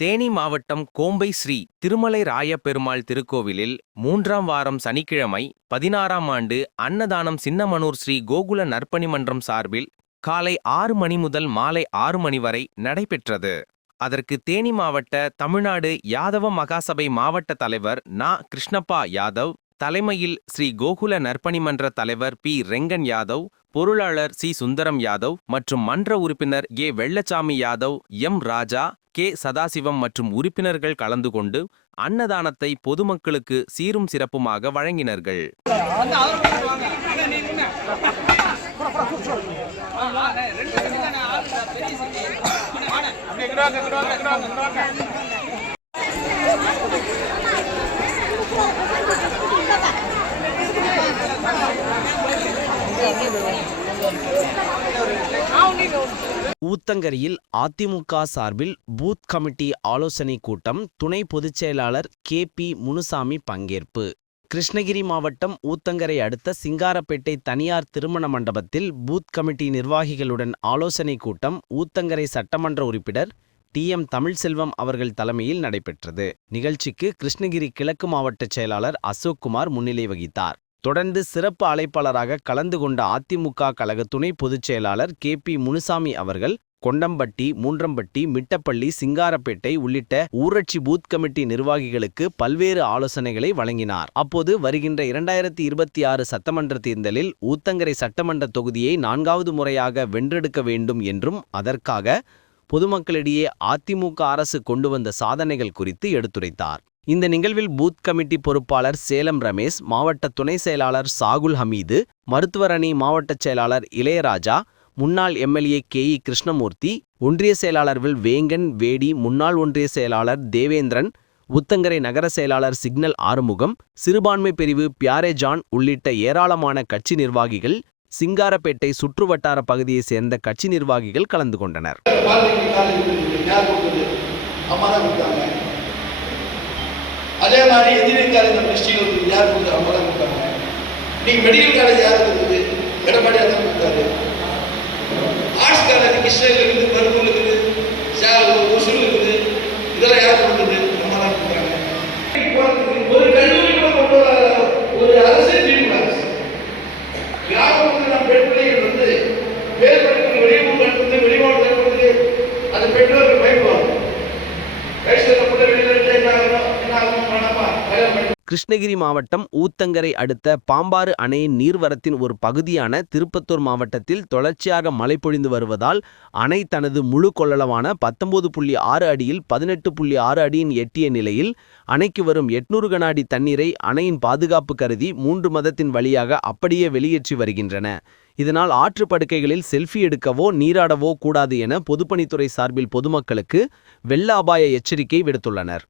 தேனி மாவட்டம் கோம்பை ஸ்ரீ திருமலை ராயப்பெருமாள் திருக்கோவிலில் 3ஆம் வாரம் சனிக்கிழமை 16ஆம் ஆண்டு அன்னதானம் சின்னமனூர் ஸ்ரீ கோகுல நற்பணி மன்றம் சார்பில் காலை 6 மணி முதல் மாலை 6 மணி வரை நடைபெற்றது. அதற்கு தேனி மாவட்ட தமிழ்நாடு யாதவ மகாசபை மாவட்ட தலைவர் நா. கிருஷ்ணப்பா யாதவ் தலைமையில் ஸ்ரீ கோகுல நற்பணி மன்ற தலைவர் பி. ரெங்கன் யாதவ், பொருளாளர் சி. சுந்தரம் யாதவ் மற்றும் மன்ற உறுப்பினர் ஏ. வெள்ளச்சாமி யாதவ், எம். ராஜா, கே. சதாசிவம் மற்றும் உறுப்பினர்கள் கலந்து கொண்டு அன்னதானத்தை பொதுமக்களுக்கு சீரும் சிறப்புமாக வழங்கினார்கள். ஊத்தங்கரையில் அதிமுக சார்பில் பூத் கமிட்டி ஆலோசனை கூட்டம் துணை பொதுச் செயலாளர் கே. பி. முனுசாமி பங்கேற்பு. கிருஷ்ணகிரி மாவட்டம் ஊத்தங்கரை அடுத்த சிங்காரப்பேட்டை தனியார் திருமண மண்டபத்தில் பூத் கமிட்டி நிர்வாகிகளுடன் ஆலோசனை கூட்டம் ஊத்தங்கரை சட்டமன்ற உறுப்பினர் டி. எம். தமிழ்செல்வம் அவர்கள் தலைமையில் நடைபெற்றது. நிகழ்ச்சிக்கு கிருஷ்ணகிரி கிழக்கு மாவட்ட செயலாளர் அசோக்குமார் முன்னிலை வகித்தார். தொடர்ந்து சிறப்பு அழைப்பாளராக கலந்து கொண்ட அதிமுக கழக துணை பொதுச் செயலாளர் கே. பி. முனுசாமி அவர்கள் கொண்டம்பட்டி, மூன்றம்பட்டி, மிட்டப்பள்ளி, சிங்காரப்பேட்டை உள்ளிட்ட ஊராட்சி பூத் கமிட்டி நிர்வாகிகளுக்கு பல்வேறு ஆலோசனைகளை வழங்கினார். அப்போது வருகின்ற 2026 சட்டமன்ற தேர்தலில் ஊத்தங்கரை சட்டமன்ற தொகுதியை 4வது முறையாக வென்றெடுக்க வேண்டும் என்றும் அதற்காக பொதுமக்களிடையே அதிமுக அரசு கொண்டு வந்த சாதனைகள் குறித்து எடுத்துரைத்தார். இந்த நிகழ்வில் பூத் கமிட்டி பொறுப்பாளர் சேலம் ரமேஷ், மாவட்ட துணை செயலாளர் சாகுல் ஹமீது, மருத்துவர் அணி மாவட்ட செயலாளர் இளையராஜா, முன்னாள் எம்எல்ஏ கே. இ. கிருஷ்ணமூர்த்தி, ஒன்றிய செயலாளர்கள் வேங்கன், வேடி, முன்னாள் ஒன்றிய செயலாளர் தேவேந்திரன், ஊத்தங்கரை நகர செயலாளர் சிக்னல் ஆறுமுகம், சிறுபான்மை பிரிவு பியாரே ஜான் உள்ளிட்ட ஏராளமான கட்சி நிர்வாகிகள், சிங்காரப்பேட்டை சுற்றுவட்டார பகுதியைச் சேர்ந்த கட்சி நிர்வாகிகள் கலந்து கொண்டனர். அதே மாதிரி எதிர்கால டிஸ்ட்ரிக்ட் யார் கொடுத்தாரு? அவங்க தான் கொடுத்தாங்க. இன்னைக்கு மெடிக்கல் காலேஜ் யார் கொடுத்தது? எடப்பாடியாக தான் கொடுத்தாரு. ஆர்ட்ஸ் காலேஜ் கிருஷ்ணகிரி இருக்குது, கருப்பூர் இருக்குது, ஒசூர் இருக்குது, இதெல்லாம் யார் கொடுத்தது? நம்ம தான் கொடுத்தாங்க. ஒரு கல்லூரி கூட கொண்டு வர ஒரு அரசு தீர்வு கிராமத்தில் நம்ம பெண் பிள்ளைகள் வந்து பேர் படிப்பு வெளியூர் நடத்துது, வெளிமாவட்டத்தில் கொடுத்து அது பெற்றோர்கள் பயப்படுவாங்க. கிருஷ்ணகிரி மாவட்டம் ஊத்தங்கரை அடுத்த பாம்பாறு அணையின் நீர்வரத்தின் ஒரு பகுதியான திருப்பத்தூர் மாவட்டத்தில் தொடர்ச்சியாக மழை பொழிந்து வருவதால் அணை தனது முழு கொள்ளளவான 19.6 அடியில் 18.6 அடியின் எட்டிய நிலையில் அணைக்கு வரும் 800 கன அடி தண்ணீரை அணையின் பாதுகாப்பு கருதி 3 மதத்தின் வழியாக அப்படியே வெளியேற்றி வருகின்றன. இதனால் ஆற்று படுக்கைகளில் செல்ஃபி எடுக்கவோ நீராடவோ கூடாது என பொதுப்பணித்துறை சார்பில் பொதுமக்களுக்கு வெள்ள அபாய எச்சரிக்கை விடுத்துள்ளனர்.